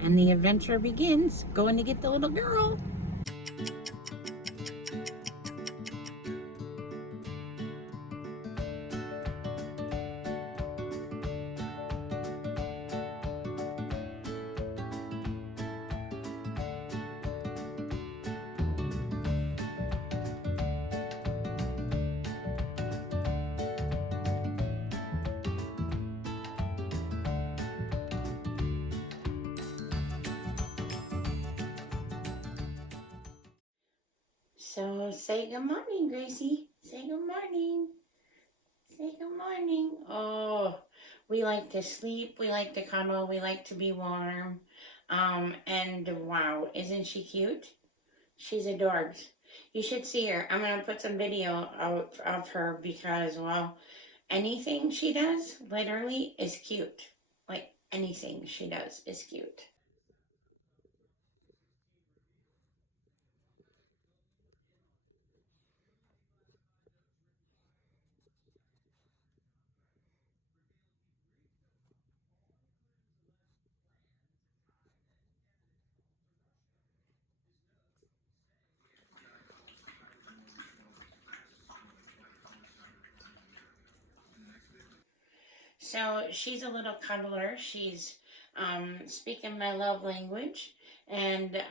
And the adventure begins, going to get the little girl. So say good morning, Gracie. Say good morning. Say good morning. Oh, we like to sleep. We like to cuddle. We like to be warm. And wow, isn't she cute? She's adorbs. You should see her. I'm gonna put some video out of her because, well, anything she does literally is cute. Like anything she does is cute. So she's a little cuddler. She's speaking my love language, and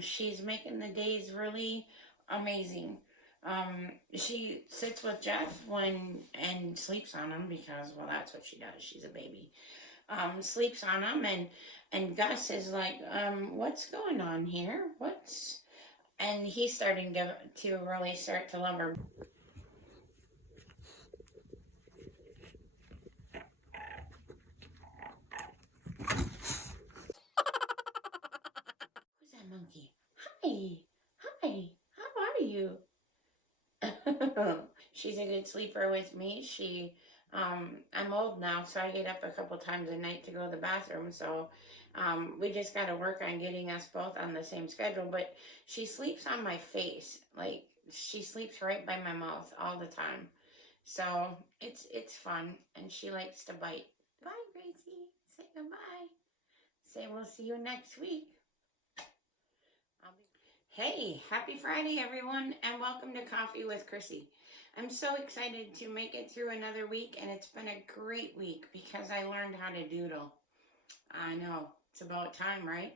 she's making the days really amazing. She sits with Jeff when and sleeps on him because, well, that's what she does. She's a baby. Sleeps on him, and Gus is like, what's going on here? What's and he's starting to really start to love her. Who's that monkey? Hi, hi. How are you? She's a good sleeper with me. I'm old now, so I get up a couple times a night to go to the bathroom. So, we just got to work on getting us both on the same schedule. But she sleeps on my face, like she sleeps right by my mouth all the time. So it's fun, and she likes to bite. Bye, Gracie. Say goodbye. Say we'll see you next week. Hey, happy Friday, everyone, and welcome to Coffee with Chrissy. I'm so excited to make it through another week, and it's been a great week because I learned how to doodle. I know, it's about time, right?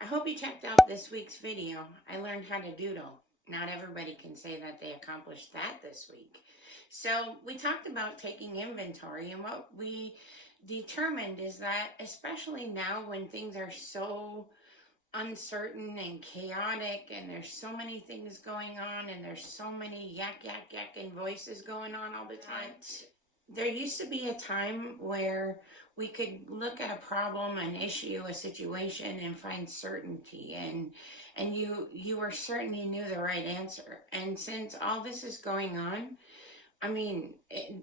I hope you checked out this week's video. I learned how to doodle. Not everybody can say that they accomplished that this week. So, we talked about taking inventory, and what we determined is that, especially now when things are so uncertain and chaotic, and there's so many things going on, and there's so many yak yak yak and voices going on all the time. There used to be a time where we could look at a problem, an issue, a situation, and find certainty, and you were certain you knew the right answer. And since all this is going on, I mean,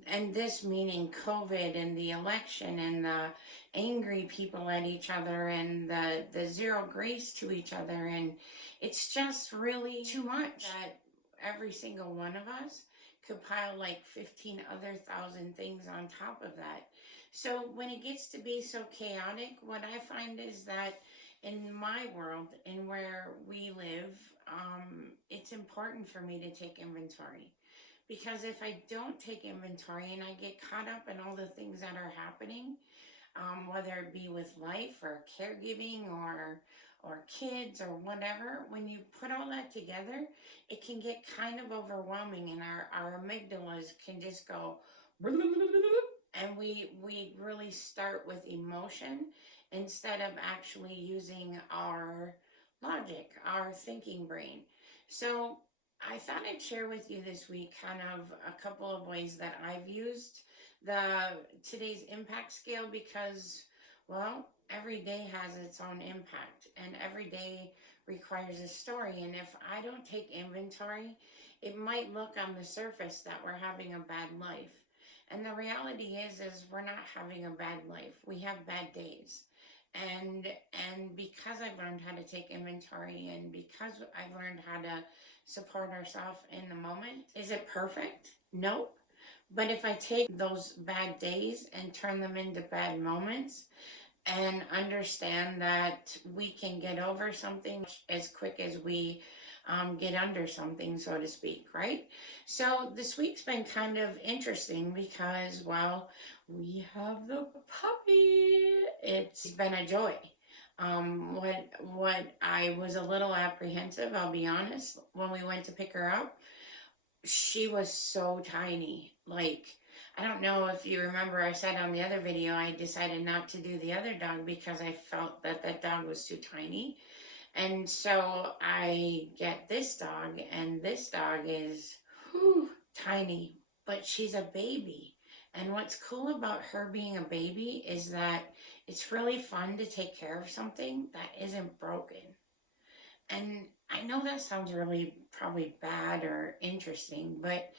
and this meaning COVID and the election and the angry people at each other and the zero grace to each other. And it's just really too much that every single one of us could pile like 15 other thousand things on top of that. So when it gets to be so chaotic, what I find is that in my world and where we live, it's important for me to take inventory, because if I don't take inventory and I get caught up in all the things that are happening, whether it be with life or caregiving or kids or whatever, when you put all that together, it can get kind of overwhelming, and our amygdalas can just go, and we really start with emotion instead of actually using our logic, our thinking brain. So I thought I'd share with you this week kind of a couple of ways that I've used the today's impact scale, because, well, every day has its own impact, and every day requires a story. And if I don't take inventory, it might look on the surface that we're having a bad life. And the reality is we're not having a bad life. We have bad days. And because I've learned how to take inventory, and because I've learned how to support ourselves in the moment, is it perfect? Nope. But if I take those bad days and turn them into bad moments and understand that we can get over something as quick as we get under something, so to speak, right? So this week's been kind of interesting because, well, we have the puppy. It's been a joy. What I was a little apprehensive, I'll be honest, when we went to pick her up, she was so tiny. Like, I don't know if you remember, I said on the other video, I decided not to do the other dog because I felt that that dog was too tiny. And so I get this dog, and this dog is tiny, but she's a baby. And what's cool about her being a baby is that it's really fun to take care of something that isn't broken. And I know that sounds really probably bad or interesting, but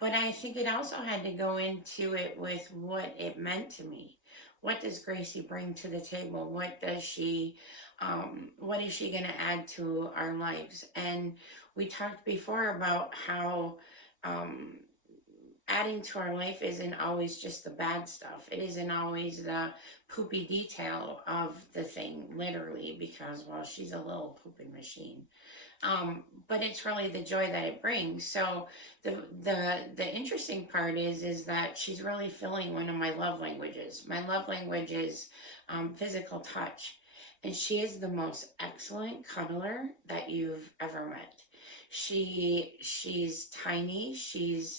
I think it also had to go into it with what it meant to me. What does Gracie bring to the table? What is she going to add to our lives? And we talked before about how um, adding to our life isn't always just the bad stuff. It isn't always the poopy detail of the thing, literally, because, well, she's a little pooping machine. But it's really the joy that it brings. So the interesting part is that she's really filling one of my love languages. My love language is physical touch, and she is the most excellent cuddler that you've ever met. She's tiny. She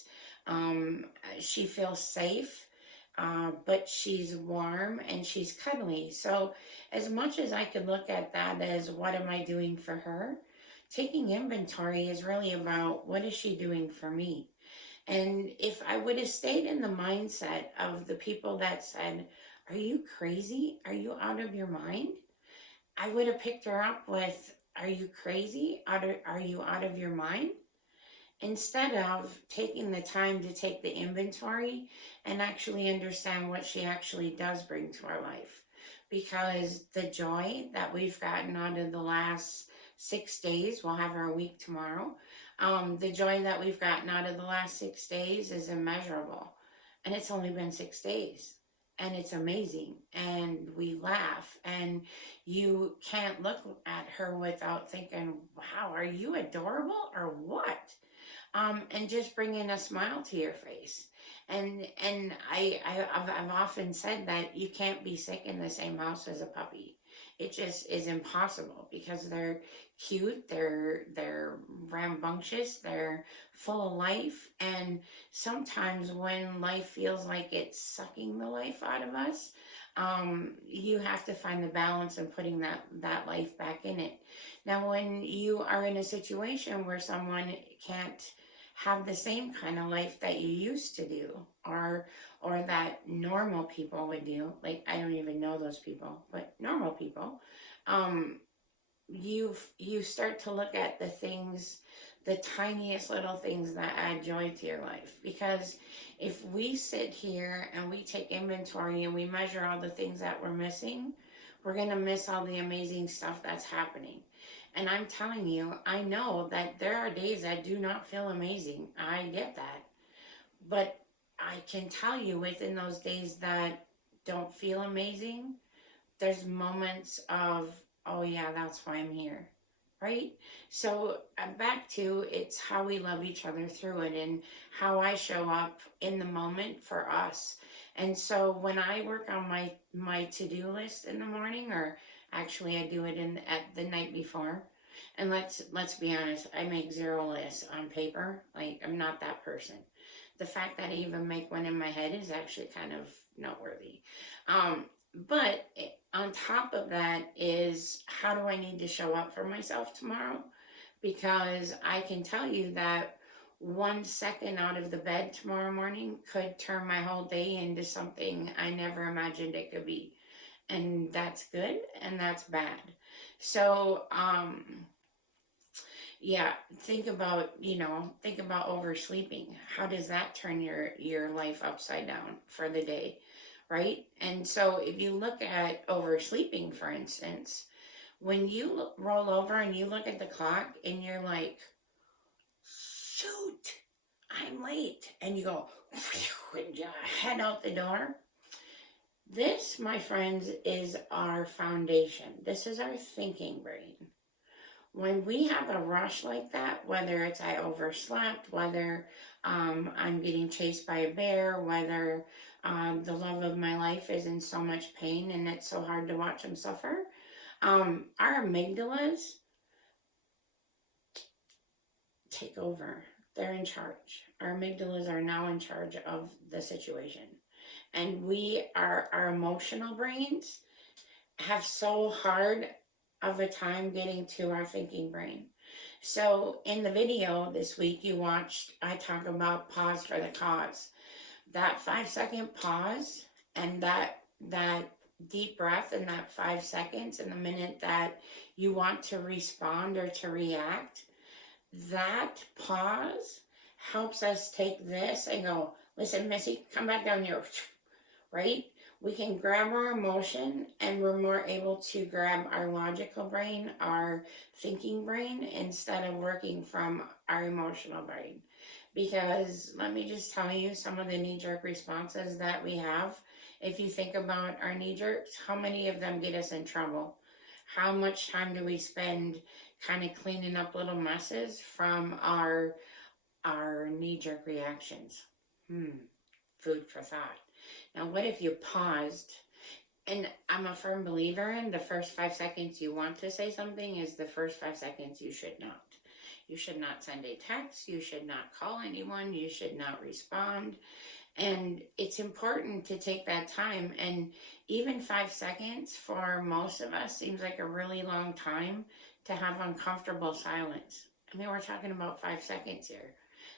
feels safe. But she's warm and she's cuddly. So, as much as I could look at that as what am I doing for her, taking inventory is really about what is she doing for me. And if I would have stayed in the mindset of the people that said, are you crazy? Are you out of your mind? I would have picked her up with, are you crazy? Are you out of your mind? Instead of taking the time to take the inventory and actually understand what she actually does bring to our life. Because the joy that we've gotten out of the last 6 days, we'll have our week tomorrow, the joy that we've gotten out of the last 6 days is immeasurable. And it's only been 6 days. And it's amazing. And we laugh. And you can't look at her without thinking, wow, are you adorable or what? And just bringing a smile to your face. And I've often said that you can't be sick in the same house as a puppy. It just is impossible because they're cute, they're rambunctious, they're full of life, and sometimes when life feels like it's sucking the life out of us, you have to find the balance in putting that life back in it. Now, when you are in a situation where someone can't have the same kind of life that you used to do, or that normal people would do, like I don't even know those people, but normal people, you start to look at the things, the tiniest little things that add joy to your life. Because if we sit here and we take inventory and we measure all the things that we're missing, we're going to miss all the amazing stuff that's happening. And I'm telling you, I know that there are days I do not feel amazing. I get that. But I can tell you within those days that don't feel amazing, there's moments of, oh yeah, that's why I'm here. Right? So back to it's how we love each other through it and how I show up in the moment for us. And so when I work on my to-do list in the morning, or actually I do it at the night before, and let's be honest, I make zero lists on paper. Like, I'm not that person. The fact that I even make one in my head is actually kind of noteworthy. But on top of that is, how do I need to show up for myself tomorrow? Because I can tell you that 1 second out of the bed tomorrow morning could turn my whole day into something I never imagined it could be. And that's good and that's bad. So, yeah, think about oversleeping. How does that turn your life upside down for the day, right? And so if you look at oversleeping, for instance, when you roll over and you look at the clock and you're like, shoot, I'm late, and you go, head out the door. This, my friends, is our foundation. This is our thinking brain. When we have a rush like that, whether it's I overslept, whether I'm getting chased by a bear, whether the love of my life is in so much pain and it's so hard to watch him suffer, our amygdalas take over. They're in charge. Our amygdalas are now in charge of the situation. And our emotional brains have so hard of a time getting to our thinking brain. So in the video this week you watched, I talk about pause for the cause. That 5-second pause and that deep breath in that 5 seconds, in the minute that you want to respond or to react, that pause helps us take this and go, listen, Missy, come back down here, right? We can grab our emotion and we're more able to grab our logical brain, our thinking brain, instead of working from our emotional brain. Because let me just tell you some of the knee-jerk responses that we have. If you think about our knee-jerks, how many of them get us in trouble? How much time do we spend kind of cleaning up little messes from our knee-jerk reactions? Food for thought. Now, what if you paused? And I'm a firm believer in the first 5 seconds you want to say something is the first 5 seconds you should not. You should not send a text. You should not call anyone. You should not respond. And it's important to take that time. And even 5 seconds for most of us seems like a really long time to have uncomfortable silence. I mean, we're talking about 5 seconds here.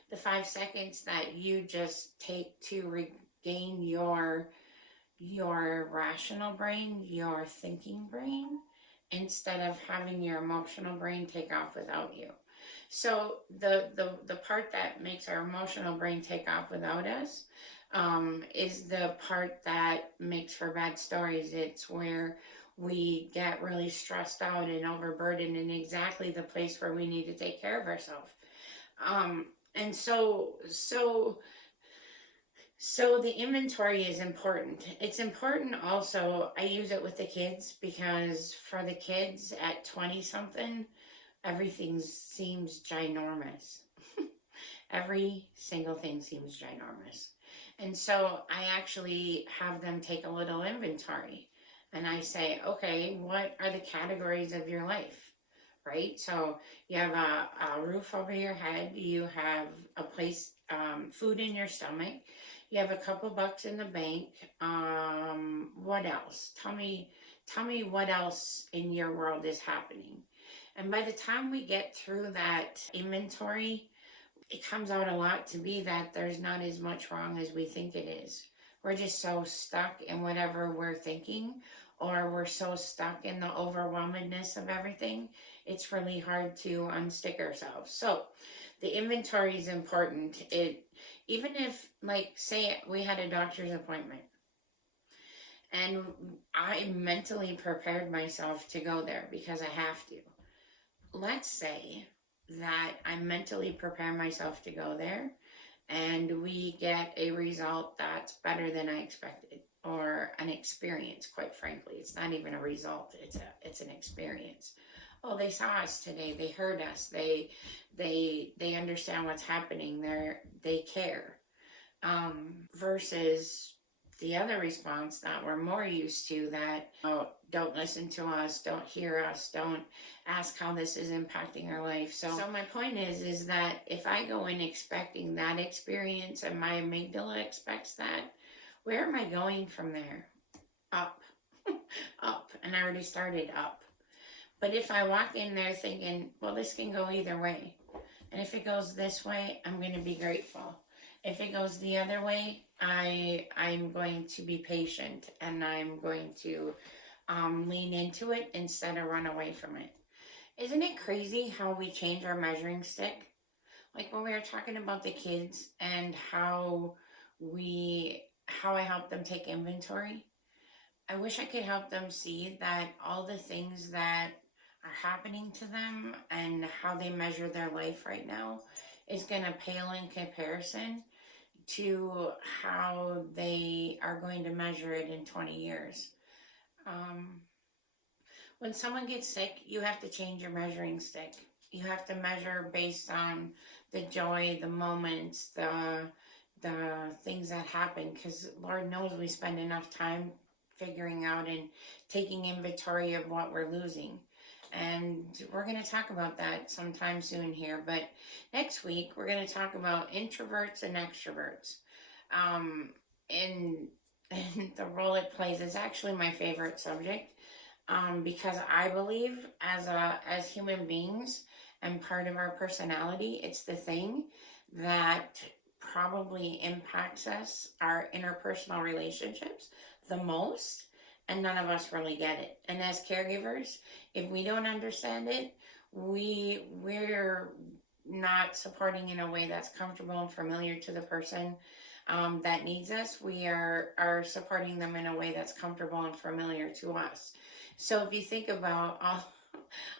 The 5 seconds that you just take to regain your rational brain, your thinking brain, instead of having your emotional brain take off without you. So the part that makes our emotional brain take off without us is the part that makes for bad stories. It's where we get really stressed out and overburdened in exactly the place where we need to take care of ourselves. And so the inventory is important. It's important also, I use it with the kids, because for the kids at 20 something, everything seems ginormous. Every single thing seems ginormous. And so I actually have them take a little inventory. And I say, okay, what are the categories of your life? Right? So you have a roof over your head. You have a place, food in your stomach. You have a couple bucks in the bank. What else? Tell me what else in your world is happening. And by the time we get through that inventory, it comes out a lot to be that there's not as much wrong as we think it is. We're just so stuck in whatever we're thinking, or we're so stuck in the overwhelmedness of everything, it's really hard to unstick ourselves. So the inventory is important. Even if, like, say we had a doctor's appointment and I mentally prepared myself to go there because I have to. Let's say that I mentally prepare myself to go there and we get a result that's better than I expected, or an experience, quite frankly. It's not even a result, it's an experience. Oh, they saw us today, they heard us, they understand what's happening, they care. Versus the other response that we're more used to, that, oh, don't listen to us, don't hear us, don't ask how this is impacting our life. So my point is that if I go in expecting that experience and my amygdala expects that, where am I going from there? Up. Up. And I already started up. But if I walk in there thinking, well, this can go either way, and if it goes this way, I'm going to be grateful. If it goes the other way, I'm going to be patient, and I'm going to lean into it instead of run away from it. Isn't it crazy how we change our measuring stick? Like when we were talking about the kids and how I help them take inventory. I wish I could help them see that all the things that are happening to them and how they measure their life right now is going to pale in comparison to how they are going to measure it in 20 years. Um, when someone gets sick, you have to change your measuring stick. You have to measure based on the joy, the moments, the things that happen. Because Lord knows we spend enough time figuring out and taking inventory of what we're losing. And we're going to talk about that sometime soon here. But next week, we're going to talk about introverts and extroverts. Um, and, and the role it plays is actually my favorite subject, because I believe as human beings and part of our personality, it's the thing that probably impacts us, our interpersonal relationships, the most, and none of us really get it. And as caregivers, if we don't understand it, we're not supporting in a way that's comfortable and familiar to the person that needs us. We are supporting them in a way that's comfortable and familiar to us. So if you think about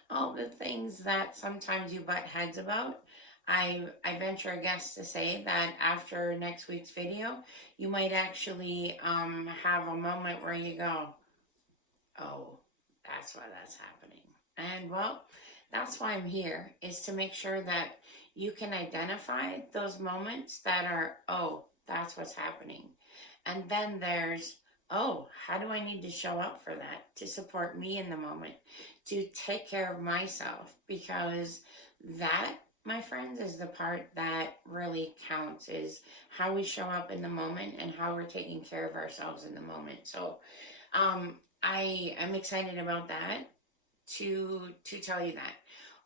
all the things that sometimes you butt heads about, I venture a guess to say that after next week's video, you might actually have a moment where you go, oh, that's why that's happening. And well, that's why I'm here, is to make sure that you can identify those moments that are, oh, that's what's happening. And then there's, oh, how do I need to show up for that to support me in the moment, to take care of myself? Because that, my friends, is the part that really counts, is how we show up in the moment and how we're taking care of ourselves in the moment. So I am excited about that, to tell you that.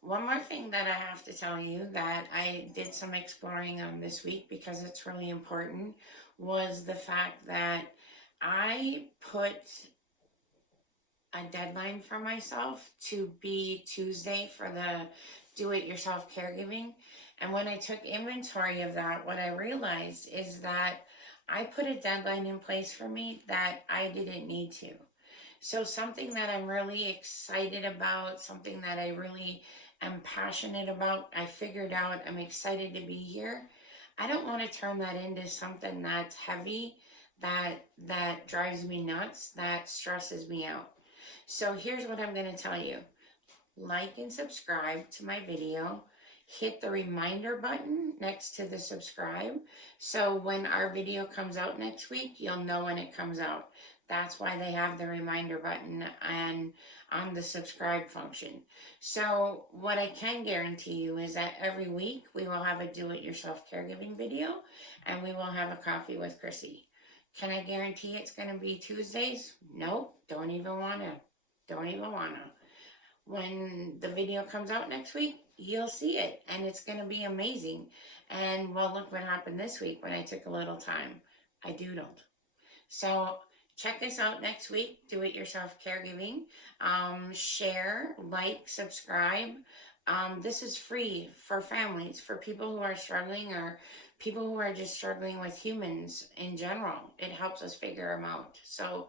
One more thing that I have to tell you that I did some exploring on this week, because it's really important, was the fact that I put a deadline for myself to be Tuesday for the do-it-yourself caregiving. And when I took inventory of that, what I realized is that I put a deadline in place for me that I didn't need to. So something that I'm really excited about, something that I really am passionate about, I figured out I'm excited to be here. I don't want to turn that into something that's heavy, that drives me nuts, that stresses me out. So here's what I'm going to tell you. Like and subscribe to my video. Hit the reminder button next to the subscribe, so when our video comes out next week, you'll know when it comes out. That's why they have the reminder button and on the subscribe function. So what I can guarantee you is that every week we will have a do-it-yourself caregiving video, and we will have a coffee with Chrissy. Can I guarantee it's going to be Tuesdays? Nope, don't even want to. Don't even want to. When the video comes out next week, you'll see it, and it's going to be amazing. And well, look what happened this week when I took a little time. I doodled. So check us out next week. Do it yourself caregiving. Share, like, subscribe. This is free for families, for people who are struggling, or people who are just struggling with humans in general. It helps us figure them out. So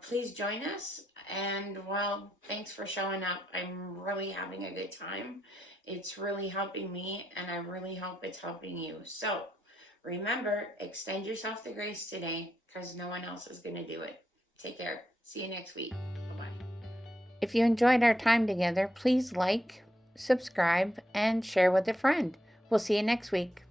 please join us. And well, thanks for showing up. I'm really having a good time. It's really helping me, and I really hope it's helping you. So remember, extend yourself the grace today, because no one else is going to do it. Take care. See you next week. Bye-bye. If you enjoyed our time together, please like, subscribe, and share with a friend. We'll see you next week.